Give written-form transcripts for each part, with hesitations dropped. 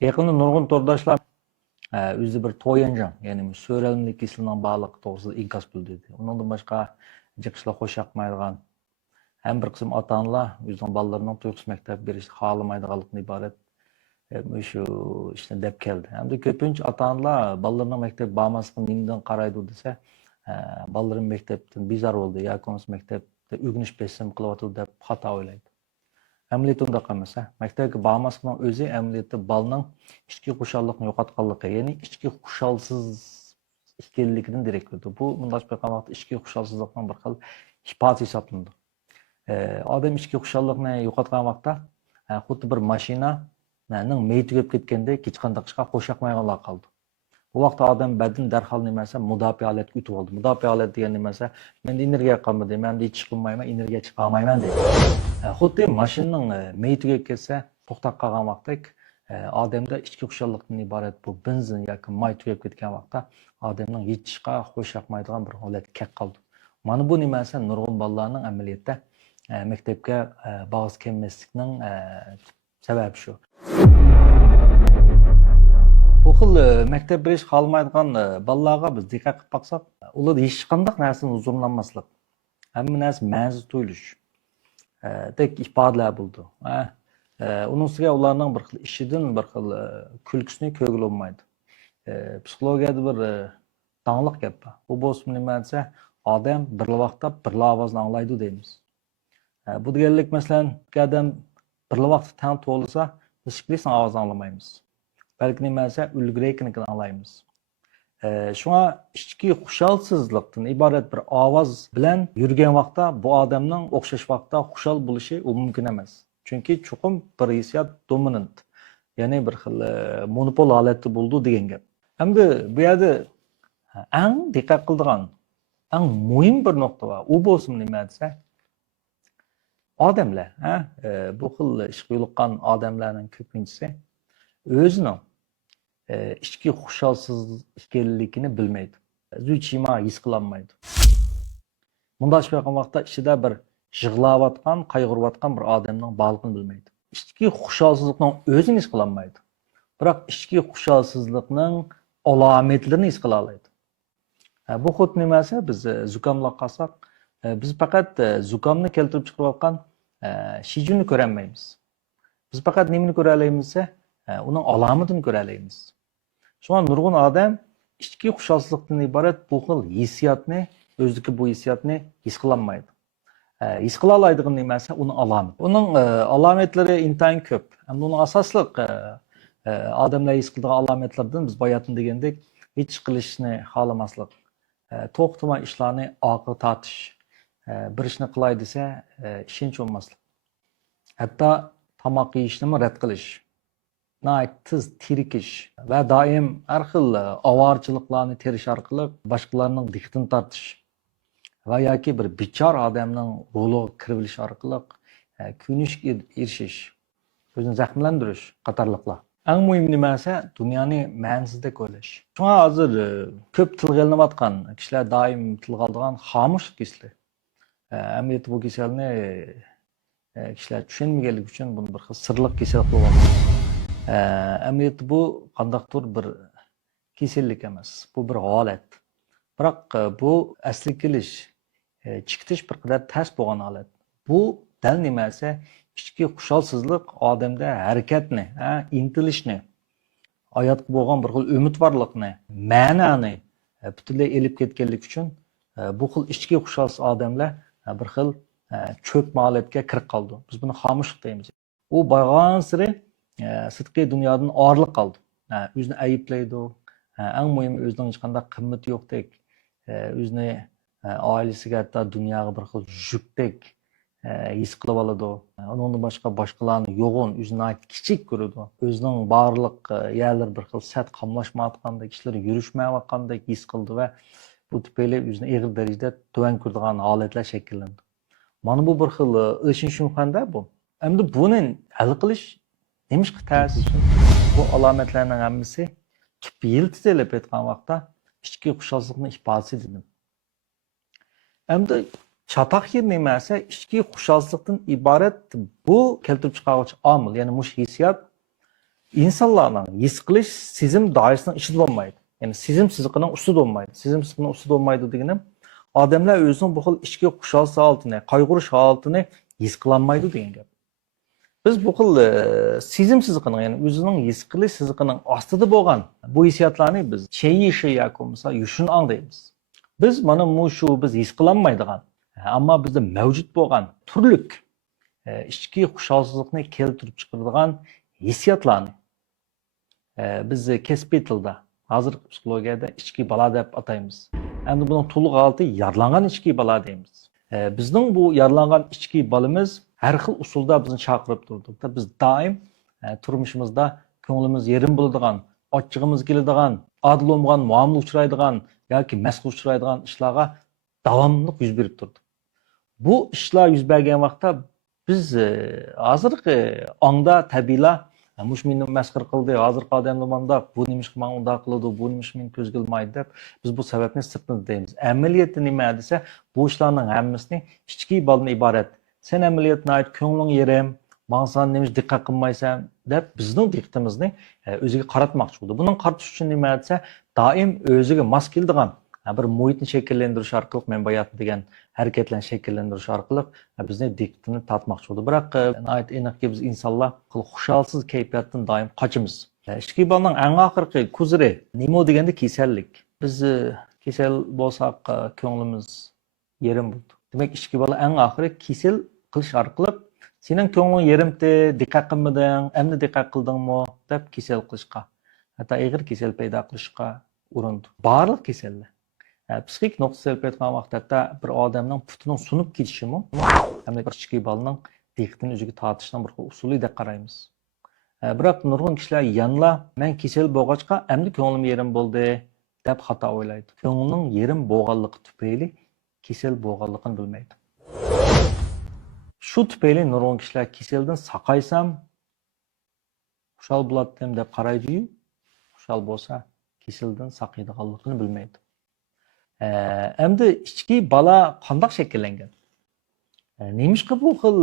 Yakında nurgun tordaşlar o'zi bir to'yanjon, ya'ni so'ralmlik islining bog'liq to'g'risida inkos bildirdi. Undan boshqa jiqishlar xo'sh yoqmaydigan ham bir qism ota-onalar o'zining bolalarining tuyuqsiz maktab berishni xohlamaydiganlikdan iborat shu ishni deb keldi. Hamda ko'pincha ota-onalar bolalarining maktab bormasligini nimadan qaraydi desa, bolalarim maktabdan bezor bo'ldi yoki maktabda o'rganish besim qilyapti deb xato o'ylaydi. Əməliyyat unda qalmasa, məktəbə bağlamasının özü əməliyyatda balının içki xuşallığını yo'qotganligi, ya'ni içki xuşalsız ikənligindən dirək verdi. Bu bundaş bir qamoqda içki xuşalsızlığının bir xil ifadəsi hesablandı. Adam içki xuşallığını yo'qotgan vaqtda, xuddi bir mashinaning meyi tugab ketganda hech qanday ishga xo'sh yoqmaydiganlar qoldi. Bu vaqtda adam bədin dərhal nimasa müdafiə halatga o'tib oldi. Müdafiə halat degan nimasa, men energiya qolmadi, men hech chiqmayman, energiya chiqolmayman deydi. Xuddi mashinaning meyi tugab ketsa, to'xtab qolgan vaqtda odamda ichki xushallikdan iborat bu benzin yoki may tugab ketgan vaqtda odamning hech ishga xo'sh yoqmaydigan bir holatga kelib qoldi. Mana bu nimasi nurg'un bolalarning amaliyotda maktabga bag'is kelmaslikning sababi shu. Bu xil maktab berish xohlamaydigan bolalarga biz diqqat qilib baqsak, ular hech qanday narsadan huzurlanmaslik, hamma narsa ma'nisiz tuyulish dek ifodalar bo'ldi. Uning ustiga ularning bir xil ishidan bir xil kulgisini ko'ngil olmaydi. Psixologiyada bir dangliq gap bor. Bu bo'lsa nima desa, odam bir vaqtda bir ovozni anglaydi deymiz. Bu deganlik masalan, odam bir vaqtda tang to'lsa, biz hech bir ovozni anglamaymiz. Belki nima desa, ulguraylikni anglaymiz. Şuna içki xuşalsızlıktan ibaret bir ovoz bilan yurgan vaqtda bu odamning o'xshash vaqtda xushal bo'lishi mumkin emas. Chunki chuqur bir hissiyot dominant, ya'ni bir xil monopol holatda bo'ldi degan gap. Hamda bu yerda eng diqqat qiladigan, eng muhim bir nuqta bor. U bo'lsin nima desa, odamlar, bu xil ishga yo'liqqan odamlarning ko'pinchisi o'zining içki xuşalsız ekanligini bilmaydi. Zuchima his qilolmaydi. Bundaş bir vaqtda ichida bir yig'layotgan, qayg'urayotgan bir odamning borligini bilmaydi. İçki xuşalsızlıqning o'zini his qilolmaydi. Biroq içki xuşalsızlıqning alomatlarini his qila oladi. Bu xuddi nimasi biz zukamlab qolsak, biz faqat zukamni keltirib chiqarayotgan shijuni ko'rolmaymiz. Biz faqat nimani ko'ra olamizsa, uning alomatini ko'ra olamiz. Şuna nurgun adam içki xuşalsızlıktan ibaret bu xil hissiyatni, o'zidagi bu hissiyatni his qilolmaydi. His qila oladigan nimasi uning alomati. Uning alomatlari intayin ko'p. Hamda uning asosliq odamlar his qiladigan alomatlardan biz bayatın degandek hech qilishni xohlamaslik, to'xtamay ishlarni oqil tortish, bir ishni qilay desa ishonch olmaslik. Hatto tomoq yeyishni rad qilish. Tez tirikish ve daim her xil avarchiliklarni terish orqali boshqalarning diqqatini tortish va yoki bir bichor odamning ruhiga kirilish orqali kuyunishga erishish, o'zini zaxmlantirish qatorliqlar. Eng muhim nimasi dunyoni ma'nisizda ko'rish. Shunga hozir ko'p tilga ilinayotgan kishilar doim tilga oladigan xomushlik kasali. Amaliyotda bu kasalni kishilar tushunmaganligi uchun buni bir xil sirliq kasal qilib olgan. Amaliyotda bu qandaqdir bir kasallik emas, bu bir holat. Biroq bu asli kelish, chiqitish bir qadar ters bo'lgan holat. Bu dal nimasi ichki xushalsizlik odamda harakatni, intilishni, hayotga bo'lgan bir xil umidvorlikni, ma'noni butunlay elib ketganlik uchun bu xil ichki xushalsiz odamlar bir xil cho'kma holatga kirib qoldi. Biz buni xomushlik deymiz. U borgan sari sirtqi dunyodan orliq qoldi. O'zini ayiblaydi. Eng muhimi o'zining hech qanday qimmati yo'qdek, o'zini oilasiga hatto dunyoga bir xil yukdek his qilib oladi. Undan boshqalarni yo'g'in, o'zini kichik ko'radi. O'zining barliq yerlar bir xil sat qamlashmayotgandek, ishlar yurishmayotgandek his qildi va bu tufayli o'zini ig'ir darajada tuvan ko'radigan holatlar shakllandi. Mana bu bir xil ilshin shunqanda bu. Endi buni hal qilish Demişki tersi bu alametlerinin hammasi yildiz elep etken vaqtda içki xuşalsızlıqni ifadesi dedim. Hem de çatak yer nimasi içki xuşalsızlıqdan ibaret bu keltirib chiqaruvchi omil, ya'ni mush hissiyat İnsanlarning his qilish sezim doirasining ichida bo'lmaydi. Ya'ni sezim siziqining ustida bo'lmaydi. Sezim siziqining ustida bo'lmaydi deganim odamlar o'zining bu xil ichki xushal holatini, qayg'urish holatini his qilolmaydi degan gap. Biz bu xil sezim siziqining, ya'ni o'zining his qilish siziqining ostida bo'lgan bu hissiyotlarni biz cheyishi yoki bo'lmasa yushunang deymiz. Biz mana shu biz his qilolmaydigan, ammo bizda mavjud bo'lgan turlik ichki xushalsizlikni keltirib chiqaradigan hissiyotlarni biz kasbiy tilda, hozirgi psixologiyada ichki balo deb ataymiz. Endi buning to'liq holati yaralangan ichki balo deymiz. Bizning bu yaralangan ichki balimiz har xil usulda bizni chaqirib turdi. Biz doim turmushimizda ko'nglimiz yerim bo'ladigan, ochchig'imiz keladigan, adil bo'lmagan muomala uchraydigan yoki masxur uchraydigan ishlarga davomli yuz berib turdi. Bu ishlar yuz bergan vaqtda biz hozirgi ongda tabiiyla mush meni masxur qildi, hozirgi odamlar bu nimish men unda qiladi, bu nimish men ko'z qilmaydi deb biz bu sababni sirtni deymiz. Amaliyotda nima desa, bu ishlarning hammasini ichki baldan iborat. Sen amaliyotni ayt, ko'ngling yerim, men sen nimish diqqat qilmaysan deb bizning diqqatimizni o'ziga qaratmoqchi bo'ldi. Buning qaratish uchun nima desa, doim o'ziga mos keladigan bir muhitni shakllantirish orqali, men bayat degan harakatlarni shakllantirish orqali bizni diqqatni tortmoqchi bo'ldi. Biroq aniqki biz insonlar xushalsiz kayfiyatdan doim qochamiz. Ichki balning eng oxirgi kuziri nima deganda kasallik. Biz kasal bo'lsak ko'nglimiz yerim bo'ldi. Demak, ichki balo eng oxiri kasal qilish orqali sening ko'ngling yerimdi, diqqat qilmading, endi diqqat qildingmi deb kasal qilishga, hatto ig'ir kasal paydo qilishga urindi. Barliq kasallar psixik nuqtai aytgan vaqtda bir odamning putining sunib ketishimi, hamda bir ichki balning diqqatini o'ziga tortishning bir usuli deb qaraymiz. Biroq nurg'un kishilar yanla men kasal bo'lg'achqa endi ko'nglim yerim bo'ldi deb xato o'ylaydi. Ko'ngling yerim bo'lganligi tufayli kasal bo'lganligini bilmaydi. Shu tufayli nurg'un kishilar kasaldan saqaysam xushal bo'ladim deb qaraydi-yu, xushal bo'lsa kasaldan saqaydiganligini bilmaydi. Endi ichki balo qanday shakllangan? Nemishqa bu xil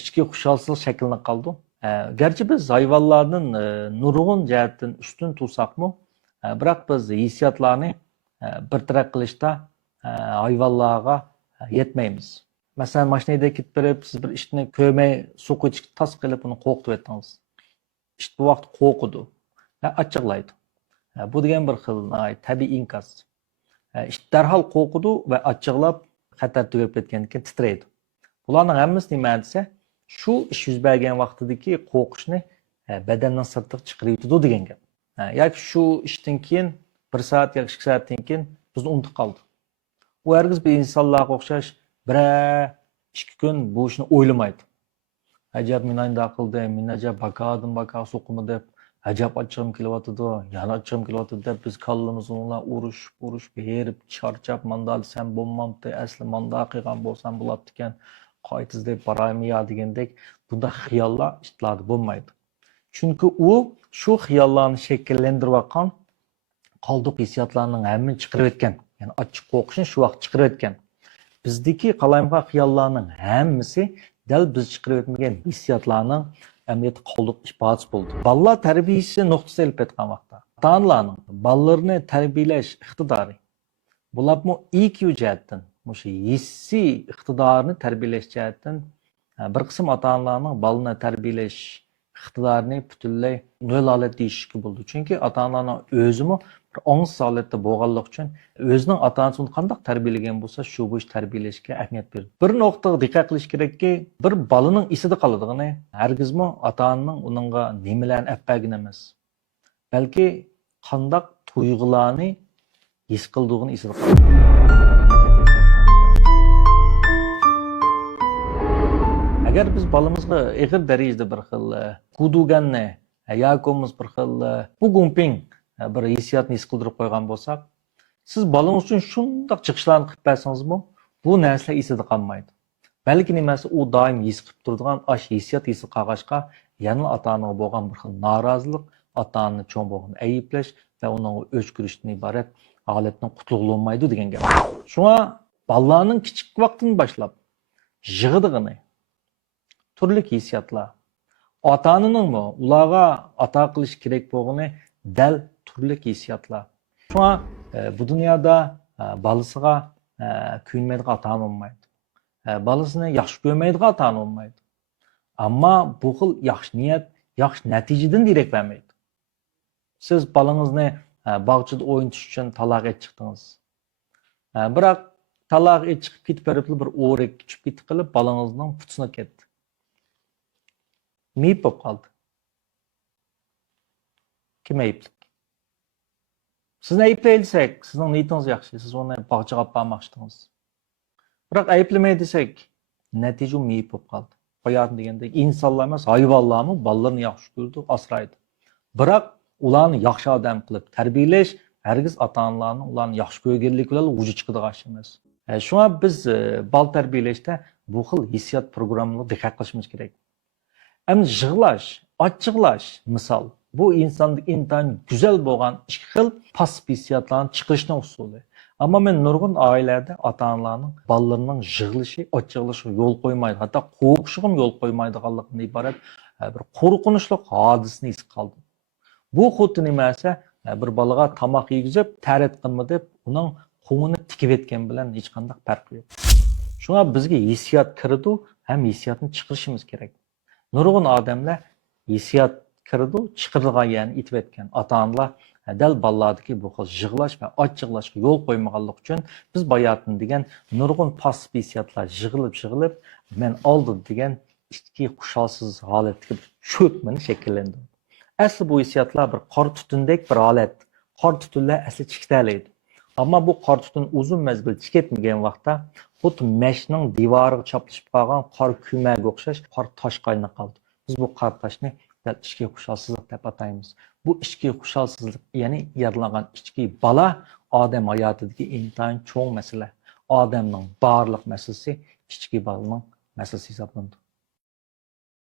ichki xushalsizlik shakllanib qoldi? Garchi biz hayvonlardan nurg'un jihatdan ustun tursaqmi, biroq biz hissiyotlarni bir taraf qilishda hayvonlarga yetmaymiz. Masalan, mashinada ketib berib, siz bir ishni ko'may, suv quyichga tas qilib uni qo'rqitib etdingiz. Ish bu vaqt qo'rqidi, achchiqlaydi. Bu degan bir xil tabiiy inkas. İşte derhal qo'rqidi va achchiqlab xatar tugab ketgandan keyin titraydi. Bularning hammasi nima desa, shu ish yuz bergan vaqtidagi qo'rqishni badandan sirtib chiqarib yutadi degan gap. Yoki shu ishdan keyin 1 soat yoki 2 soatdan keyin bizni unutib qoldi. U hargiz bir insonlarga o'xshash 1-2 kun bu ishni o'ylamaydi. Ajab men unda qildim, men ajab bakadim, suqimi deb ajab achchig'im kelyotdi, yana achchig'im kelyotdi deb biz kallamizni urush berib, charchab, mandal sen bo'lmamdi, asli manda qilgan bo'lsam bo'ladi ekan, qaytiz deb boraymi yo degandek bunda xiyollar ishlarda bo'lmaydi. Chunki u shu xiyollarni shakllantirayotgan qoldiq hissiyotlarning hammasini chiqarib etgan. Ya'ni achchiq qo'rqishni shu vaqt chiqarib etgan. Bizdagi qalayimqa xiyollarning hammasi dal biz chiqarib etmagan hissiyotlarning əməliyyat qolluq ifadəsi oldu. Ballar tərbiyəsi nöqtəsi elib etqən vaxtda. Ata-analarning ballarını tərbiyələş iqtidarı. Bular bu IQ cəhətdən, məşə hissi iqtidarını tərbiyələş cəhətdən bir qism ata-analarning balını tərbiyələş iqtidarını bütünlüy nöl alət deyişki buldu. Çünki ata-analarning özümü bir oңыз holatda bo'lganlik uchun o'zining ota-onasini qanday tarbiyalagan bo'lsa, shu bu ish tarbiyalashga ahamiyat berdi. Bir nuqtaga diqqat qilish kerakki, bir bolaning esida qoladigan hargizmi ota-onaning uningga nimalarni apagin emas. Balki qanday tuyg'ularni his qildig'ini esida qoladi. Agar biz bolamizga ig'ir darajada bir xil kuduganni yoki bir xil bu gumping bir hissiyatni his qildirib qo'ygan bo'lsak, siz bolangiz uchun shunday chiqishlarni qilib bersangizmi, bu narsa esida qolmaydi. Balki nimasi u doim his qilib turadigan ash hissiyat his qilg'achqa, yana ota-onaga bo'lgan bir xil norozilik, ota-onani cho'ng bo'lgan ayiblash va uning o'chkirishdan iborat holatdan qutulolmaydi degan gap. Shunga bolalarning kichik vaqtdan boshlab yig'idig'ini turli hissiyotlar, Ata-ananın mı? Ularga ata qilish kerak bo'lgani dal turli hissiyotlar. Shunga bu dunyoda balasiga kuyunmaydigan ata-ana olmaydi. Balasini yaxshi ko'rmaydigan ata-ana olmaydi. Ammo bu xil yaxshi niyat, yaxshi natijadan derak bermaydi. Siz balangizni bog'chada o'ynatish uchun taloqqa chiqdingiz. Biroq taloqqa chiqib ketib berib bir o'rik tushib ketib qilib balangizning putisini ketdi. Meyip bo'lib qoldi. Kim ayıplı? Sizni ayıplaysak, sizning niyatingiz yaxshi, siz uni bog'chaga olib bormoqchidingiz. Biroq ayıplamay desak, natija meyip bo'lib qoldi. Hayot degandek insonlar emas, hayvonlarmi bolalarni yaxshi ko'rdi, asraydi. Biroq ularni yaxshi odam qilib tarbiyalash hargiz ota-onalarning ularni yaxshi ko'rganligi bilan vujud chiqadigan ish emas. Shunga biz bal tarbiyalashda bu xil hissiyot programmalarini diqqat qilishimiz kerak. Hem yig'lash, achchiqlash misol bu insonda intayin güzel bo'lgan ikki xil pasif hissiyotlarning chiqishni usuli. Ammo men nurg'un oilalarda ota-onalarning bolalarining yig'lishi, achchiqlashiga yo'l qo'ymaydi, hatto qo'rqishiga yo'l qo'ymaydiganligidan iborat bir qo'rqinchli hodisani his qildim. Bu xuddi nima esa bir bolaga tomoq yegizib, ta'rit qilma deb uning qo'ngini tikib etgan bilan hech qanday farqi yo'q. Shunga bizga hissiyot kirdi, ham hissiyotni chiqarishimiz kerak. Nurg'un odamlar hissiyot kirdi, chiqirgan yani itib etgan ota-onalar dal bolalardagi bu xil yig'lash va achchiqlashga yo'l qo'ymaganlik uchun biz bayatın degan nurg'un pasif hissiyotlar yig'ilib men oldim degan ichki xushalsiz holatga cho'kmani shakllanadi. Asli bu hissiyotlar bir qor tutundek bir holat. Qor tutunlar asli chiktalaydi. Ammo bu qor tutun uzun mezgil chiketmagan vaqtda xuddi mashning devoriga choplashib qolgan qor kumaga o'xshash qor tosh qaynab qoldi. Biz bu qor toshni ichki xushalsizlik deb ataymiz. Bu ichki xushalsizlik, ya'ni yaralangan ichki bala odam hayotidagi intayin cho'ng masala. Odamning barliq masalasi ichki balaning masalasi hisoblanadi.